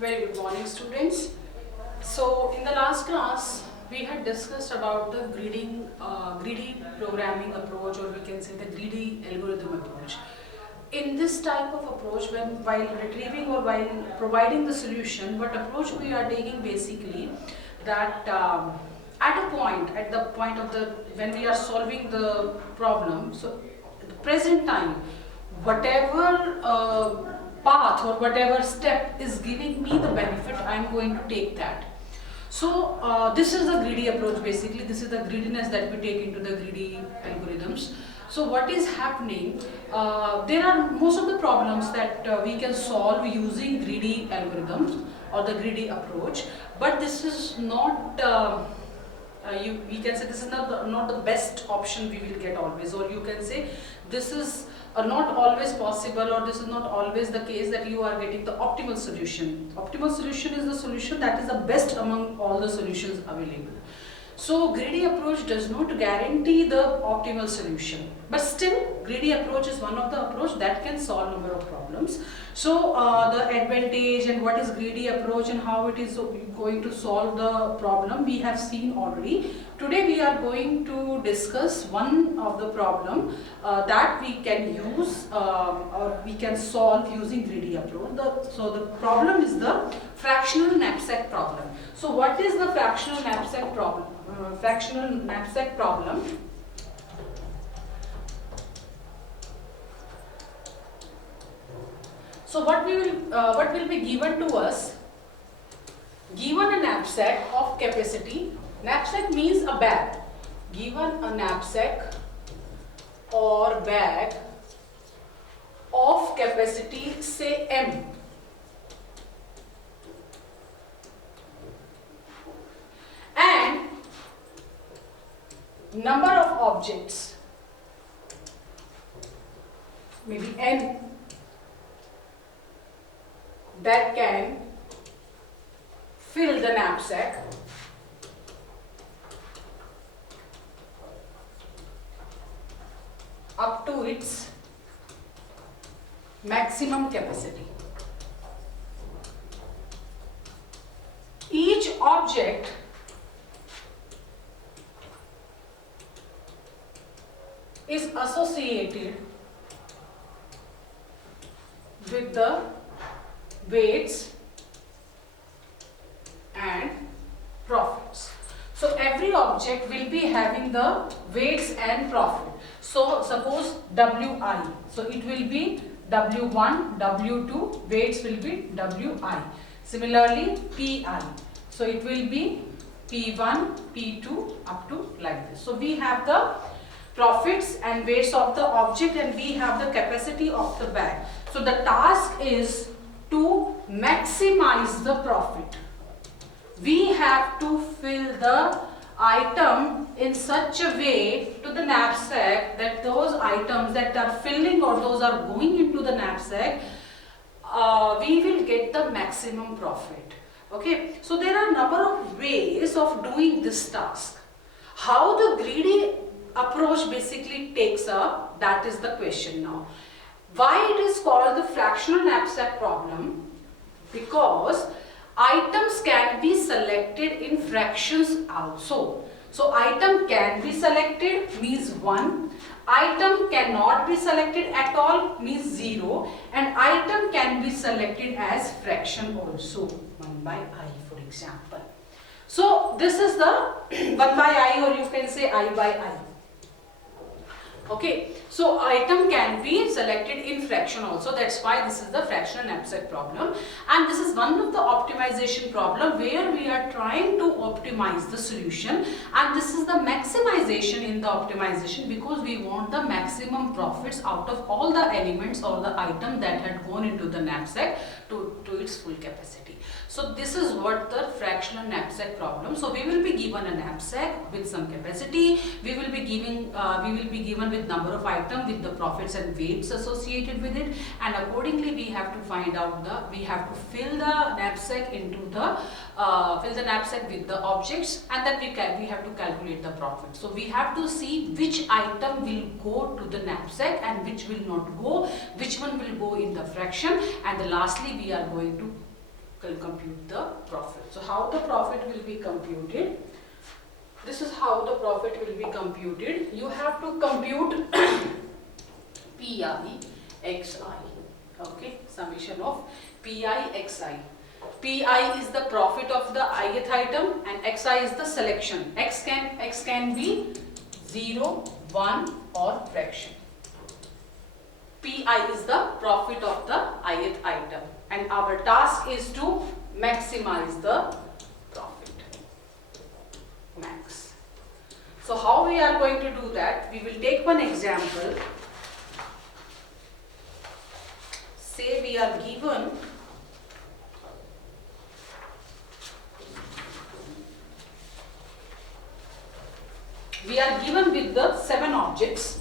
Very good morning, students. So in the last class we had discussed about the greedy programming approach, or we can say the greedy algorithm approach. In this type of approach, while retrieving or while providing the solution, what approach we are taking basically that at the point of the when we are solving the problem, so at the present time, whatever path or whatever step is giving me the benefit, I am going to take that. So this is the greedy approach basically. This is the greediness that we take into the greedy algorithms. So what is happening, there are most of the problems that we can solve using greedy algorithms or the greedy approach, but this is not we can say this is not the best option we will get always, or you can say this is not always possible, or this is not always the case that you are getting the optimal solution. Optimal solution is the solution that is the best among all the solutions available. So greedy approach does not guarantee the optimal solution, but still greedy approach is one of the approach that can solve number of problems. So the advantage and what is greedy approach and how it is going to solve the problem we have seen already. Today we are going to discuss one of the problem that we can use or we can solve using greedy approach. So the problem is the fractional knapsack problem. So what is the fractional knapsack problem? Fractional knapsack problem. So what will be given to us? Given a knapsack of capacity. Knapsack means a bag. Given a knapsack or bag of capacity, say M. And number of objects, maybe N, that can fill the knapsack up to its maximum capacity. Each object is associated with the weights and profits. So every object will be having the weights and profit. So suppose Wi, so it will be W1, W2, weights will be Wi. Similarly Pi, so it will be P1, P2 up to like this. So we have the profits and weights of the object and we have the capacity of the bag. So the task is to maximize the profit. We have to fill the item in such a way to the knapsack that those items that are filling or those are going into the knapsack, we will get the maximum profit. Okay, so there are a number of ways of doing this task. How the greedy approach basically takes up, that is the question now. Why it is called the fractional knapsack problem? Because items can be selected in fractions also. So item can be selected means 1, item cannot be selected at all means 0, and item can be selected as fraction also, 1 by I for example. So this is the 1 by I, or you can say I by I. Okay, so item can be selected in fraction also. That's why this is the fractional knapsack problem, and this is one of the optimization problem where we are trying to optimize the solution, and this is the maximization in the optimization because we want the maximum profits out of all the elements or the item that had gone into the knapsack to its full capacity. So this is what the fractional knapsack problem. So we will be given a knapsack with some capacity. We will be given with number of items with the profits and weights associated with it, and accordingly we have to find out we have to fill the knapsack with the objects, and then we have to calculate the profit. So we have to see which item will go to the knapsack and which will not go, which one will go in the fraction, and lastly we are going to compute the profit. So how the profit will be computed? This is how the profit will be computed. You have to compute PI XI. Okay, summation of PI XI. PI is the profit of the ith item and XI is the selection. X can be 0, 1 or fraction. PI is the profit of the ith item and our task is to maximize the profit. Max. So how we are going to do that? We will take one example. Say we are given with the 7 objects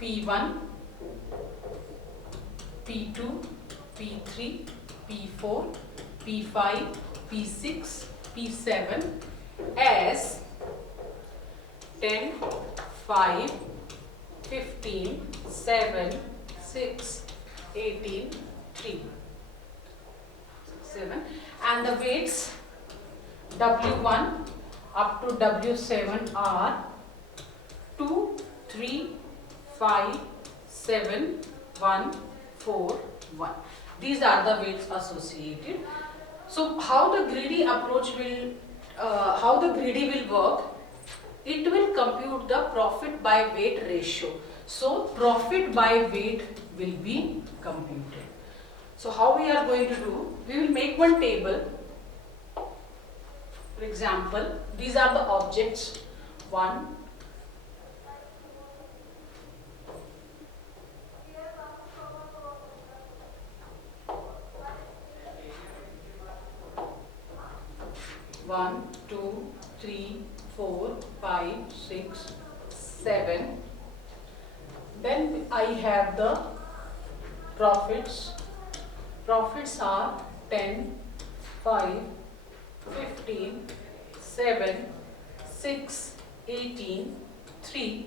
P1, P2, P3, P4, P5, P6, P7 as 10, 5, 15, 7, 6, 18, 3, 7 and the weights W1 up to W7 are 2, 3, 5, 7, 1, 4, 1. These are the weights associated. So how the greedy approach will, work? It will compute the profit by weight ratio. So profit by weight will be computed. So how we are going to do? We will make one table. For example, these are the objects 1, 1, 2, 3, 4, 5, 6, 7. Then I have the profits. Profits are 10, 5, 15, 7, 6, 18, 3.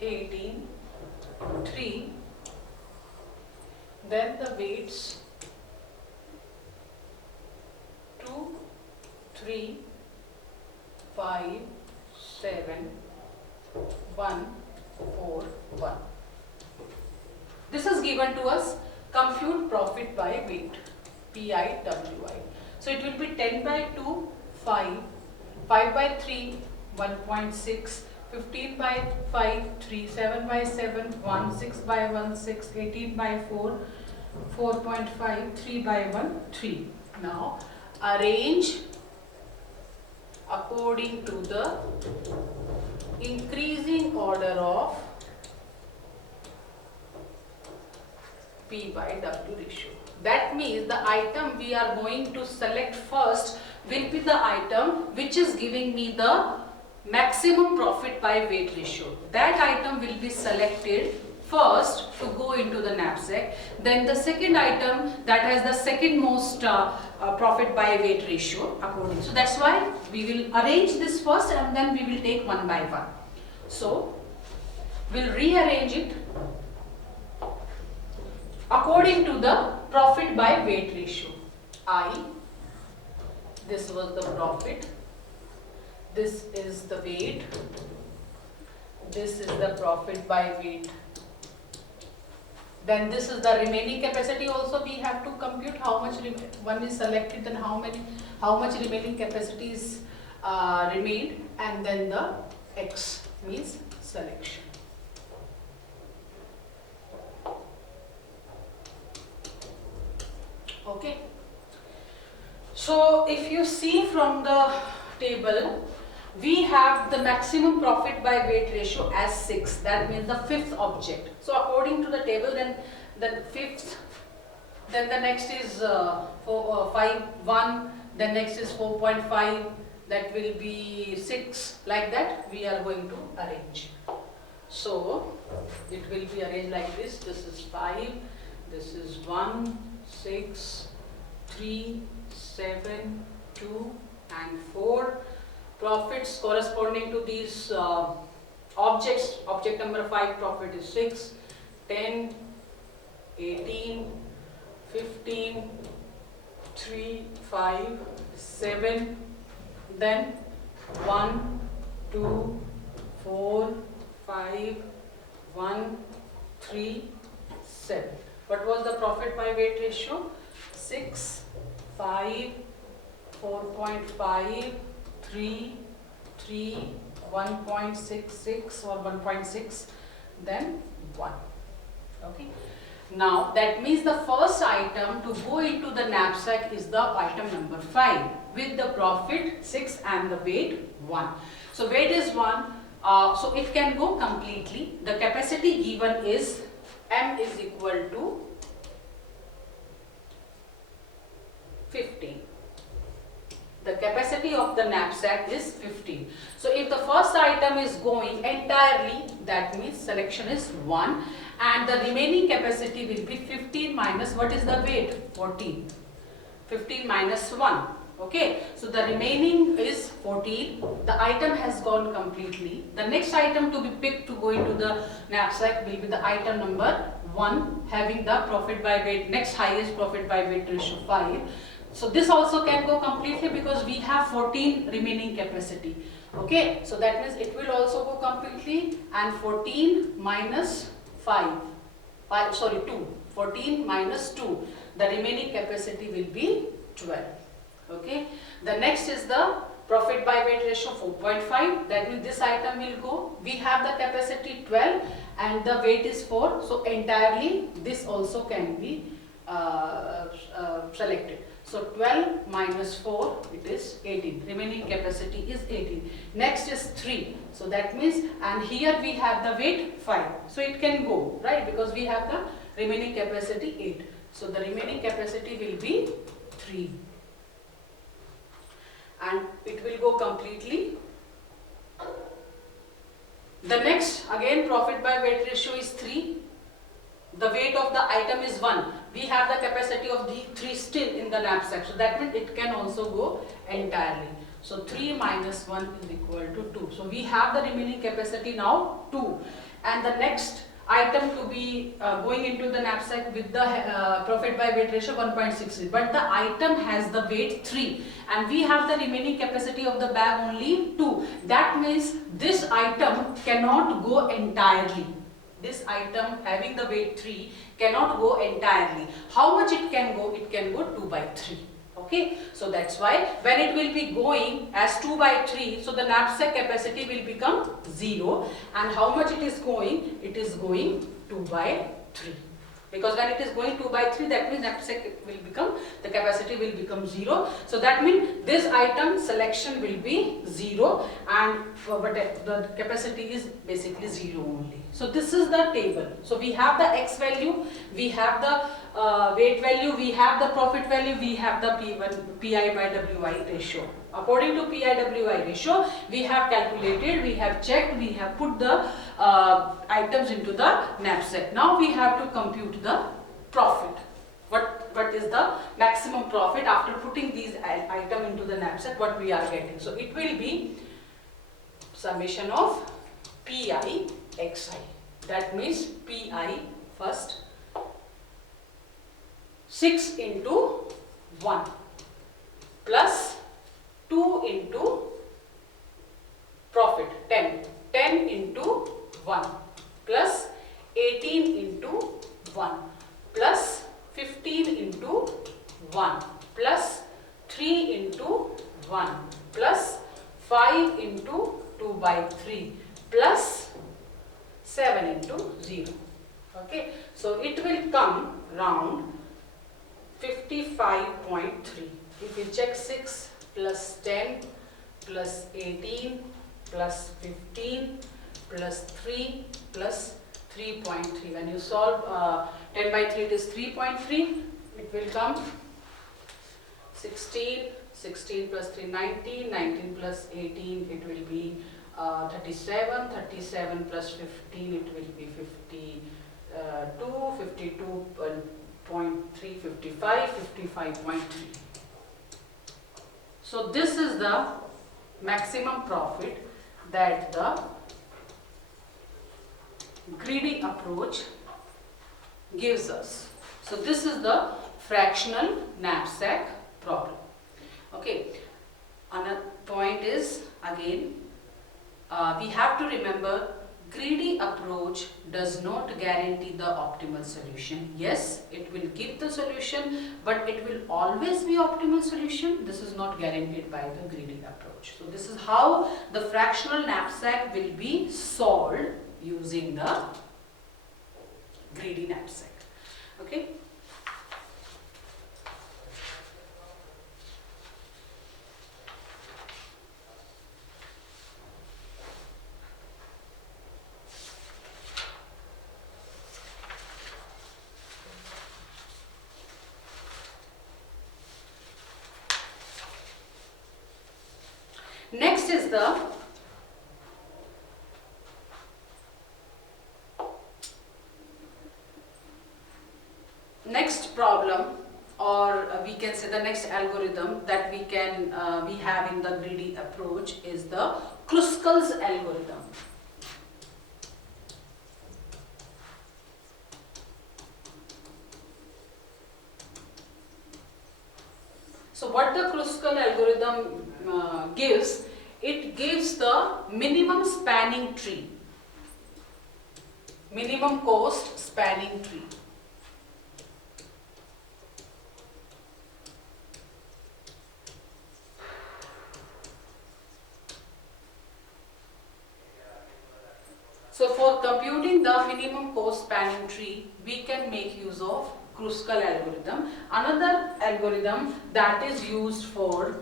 Eighteen, 3, then the weights 2, 3, 5, 7, 1, 4, 1. This is given to us. Compute profit by weight, PIWI. So it will be 10 by 2, 5, 5 by 3, 1.6, 15 by 5, 3, 7 by 7, 1, 6 by 1, 6, 18 by 4, 4.5, 3 by 1, 3. Now arrange according to the increasing order of P by W ratio. That means the item we are going to select first will be the item which is giving me the maximum profit by weight ratio. That item will be selected first to go into the knapsack. Then the second item that has the second most profit by weight ratio according. So that's why we will arrange this first and then we will take one by one. So we'll rearrange it according to the profit by weight ratio. I, this was the profit, this is the weight, this is the profit by weight. Then this is the remaining capacity also we have to compute how much one is selected, then how much remaining capacity is remained, and then the X means selection. Okay. So if you see from the table, we have the maximum profit by weight ratio as 6. That means the fifth object. So according to the table, then the fifth, then the next is 1, then next is 4.5, that will be 6, like that we are going to arrange. So it will be arranged like this. This is 5, this is 1, 6, 3, 7, 2 and 4. Profits corresponding to these objects. Object number 5 profit is 6, 10, 18, 15, 3, 5, 7, then 1, 2, 4, 5, 1, 3, 7. What was the profit by weight ratio? 6, 5, 4.5, 3, 1.66 or 1.6, then 1. Okay. Now that means the first item to go into the knapsack is the item number 5 with the profit 6 and the weight 1. So weight is 1, so it can go completely. The capacity given is M is equal to 15. The capacity of the knapsack is 15. So if the first item is going entirely, that means selection is 1, and the remaining capacity will be 15 minus, what is the weight? 14. 15 minus 1. Okay, so the remaining is 14. The item has gone completely. The next item to be picked to go into the knapsack will be the item number 1, having the profit by weight, next highest profit by weight ratio 5. So this also can go completely because we have 14 remaining capacity. Okay, so that means it will also go completely, and 14 minus 2. 14 minus 2. The remaining capacity will be 12. Okay, the next is the profit by weight ratio 4.5. That means this item will go. We have the capacity 12 and the weight is 4. So entirely this also can be selected. So 12 minus 4, it is 18. Remaining capacity is 18. Next is 3. So that means, and here we have the weight 5. So it can go, right? Because we have the remaining capacity 8. So the remaining capacity will be 3. And it will go completely. The next, again, profit by weight ratio is 3. The weight of the item is 1. We have the capacity of the 3 still in the knapsack. So that means it can also go entirely. So 3 minus 1 is equal to 2. So we have the remaining capacity now 2. And the next item to be going into the knapsack with the profit by weight ratio 1.6. But the item has the weight 3. And we have the remaining capacity of the bag only 2. That means this item cannot go entirely. This item having the weight 3 cannot go entirely. How much it can go? It can go 2 by 3. Okay, so that's why when it will be going as 2 by 3, so the knapsack capacity will become 0. And how much it is going? It is going 2 by 3. Because when it is going 2 by 3, that means knapsack will become, the capacity will become 0. So that means this item selection will be 0 and the capacity is basically 0 only. So this is the table. So we have the X value, we have the weight value, we have the profit value, we have the PI by WI ratio. According to PI WI ratio, we have calculated, we have checked, we have put the items into the knapsack. Now we have to compute the profit. What is the maximum profit after putting these items into the knapsack, what we are getting. So it will be summation of PI XI. That means PI first 6 into 1 plus 2 into profit 10. 10 into 1 plus 18 into 1 plus 15 into 1 plus 3 into 1 plus 5 into 2 by 3 plus 7 into 0. Okay, so it will come round 55.3. If you check 6 plus 10 plus 18 plus 15 plus 3 plus 3.3. When you solve 10 by 3, it is 3.3. It will come 16. 16 plus 3, 19. 19 plus 18, it will be 37. 37 plus 15, it will be 52. 52.3, 55. 55.3. So this is the maximum profit that the greedy approach gives us. So this is the fractional knapsack problem. Okay, another point is, again, we have to remember, greedy approach does not guarantee the optimal solution. Yes, it will give the solution, but it will always be optimal solution. This is not guaranteed by the greedy approach. So this is how the fractional knapsack will be solved using the greedy knapsack. Okay. Next is the next problem, or we can say the next algorithm that we have in the greedy approach is the Kruskals algorithm. So what the Kruskal algorithm gives, it gives the minimum spanning tree, minimum cost spanning tree. So for computing the minimum cost spanning tree, we can make use of Kruskal algorithm. Another algorithm that is used for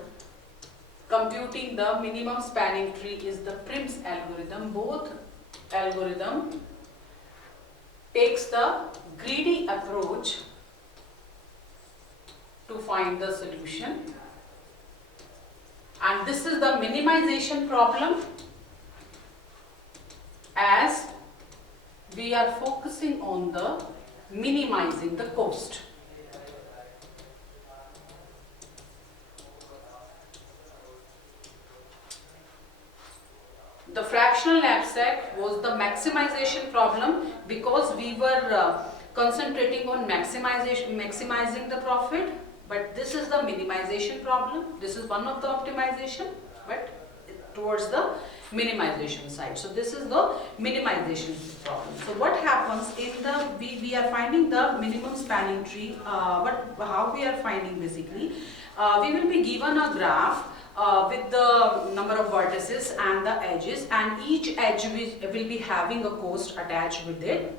computing the minimum spanning tree is the Prim's algorithm. Both algorithm takes the greedy approach to find the solution, and this is the minimization problem, as we are focusing on the minimizing the cost. The fractional knapsack was the maximization problem because we were concentrating on maximizing the profit, but this is the minimization problem. This is one of the optimization, but towards the minimization side. So this is the minimization problem. So what happens in the we are finding the minimum spanning tree. How we are finding basically, we will be given a graph with the number of vertices and the edges, and each edge will be having a cost attached with it.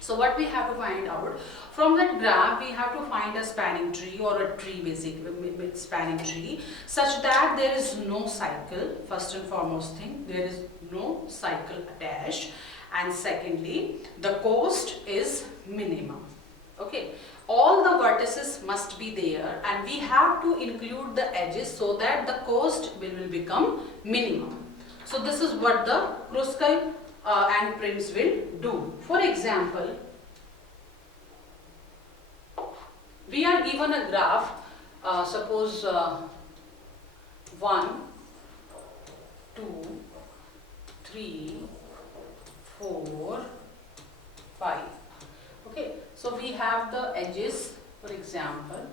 So what we have to find out from that graph, we have to find a spanning tree or a tree with spanning tree such that there is no cycle. First and foremost thing, there is no cycle attached, and secondly, the cost is minimum. Okay, all the vertices must be there, and we have to include the edges so that the cost will become minimum. So this is what the Kruskal and Prim's will do. For example, we are given a graph, suppose 1, 2, 3, 4, 5. Okay, so we have the edges, for example,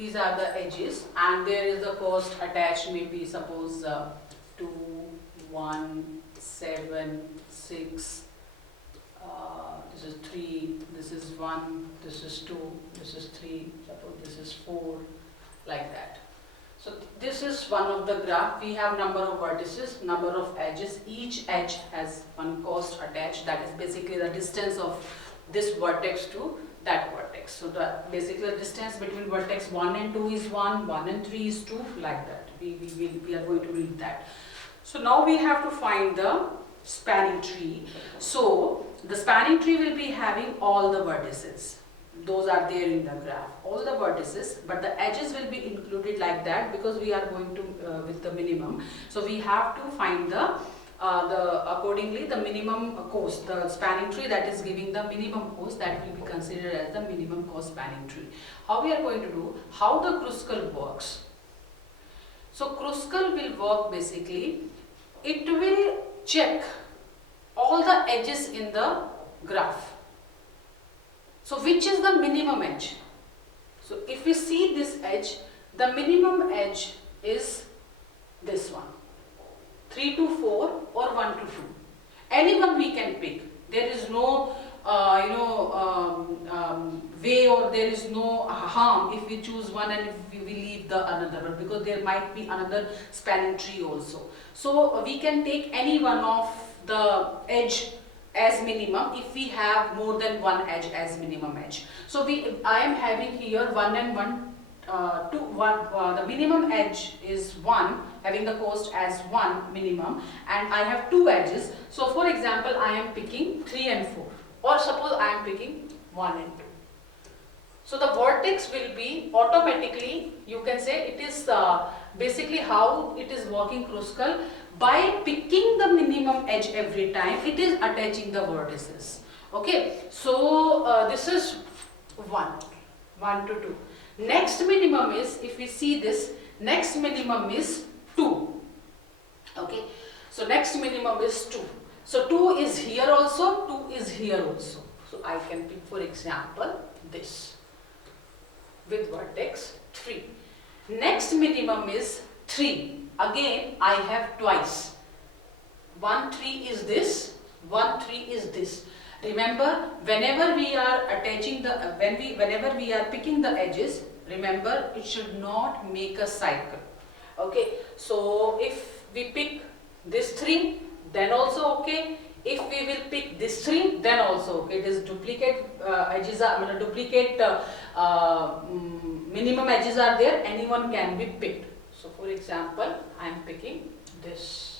These are the edges, and there is the cost attached, maybe suppose 2, 1, 7, 6, this is 3, this is 1, this is 2, this is 3, suppose this is 4, like that. So this is one of the graph. We have number of vertices, number of edges. Each edge has one cost attached. That is basically the distance of this vertex to that vertex. So basically the distance between vertex 1 and 2 is 1, 1 and 3 is 2, like that. We are going to read that. So now we have to find the spanning tree. So the spanning tree will be having all the vertices. Those are there in the graph, all the vertices, but the edges will be included like that because we are going to with the minimum. So we have to find the accordingly the minimum cost, the spanning tree that is giving the minimum cost, that will be considered as the minimum cost spanning tree. How we are going to do, how the Kruskal works. So Kruskal will work basically, it will check all the edges in the graph. So which is the minimum edge? So if we see this edge, the minimum edge is this one, 3 to 4 or 1 to 2. Anyone we can pick. There is no way, or there is no harm if we choose one and if we leave the another one, because there might be another spanning tree also. So we can take any one of the edge as minimum if we have more than one edge as minimum edge. So I am having here 1 and 1, 2, 1, the minimum edge is 1, having the cost as 1 minimum, and I have 2 edges. So for example, I am picking 3 and 4, or suppose I am picking 1 and 2. So the vertex will be automatically, you can say it is basically how it is working Kruskal. By picking the minimum edge every time, it is attaching the vertices. Okay, so this is 1 to 2. Next minimum is, if we see this, next minimum is 2. Okay, so next minimum is 2. So 2 is here also, 2 is here also. So I can pick, for example, this with vertex 3. Next minimum is 3. Again, I have twice. 1 3 is this, 1 3 is this. Remember, whenever we are attaching the, whenever we are picking the edges, remember it should not make a cycle. Okay, so if we pick this 3, then also okay. If we will pick this 3, then also okay. It is duplicate edges are, duplicate minimum edges are there. Anyone can be picked. So for example, I am picking this.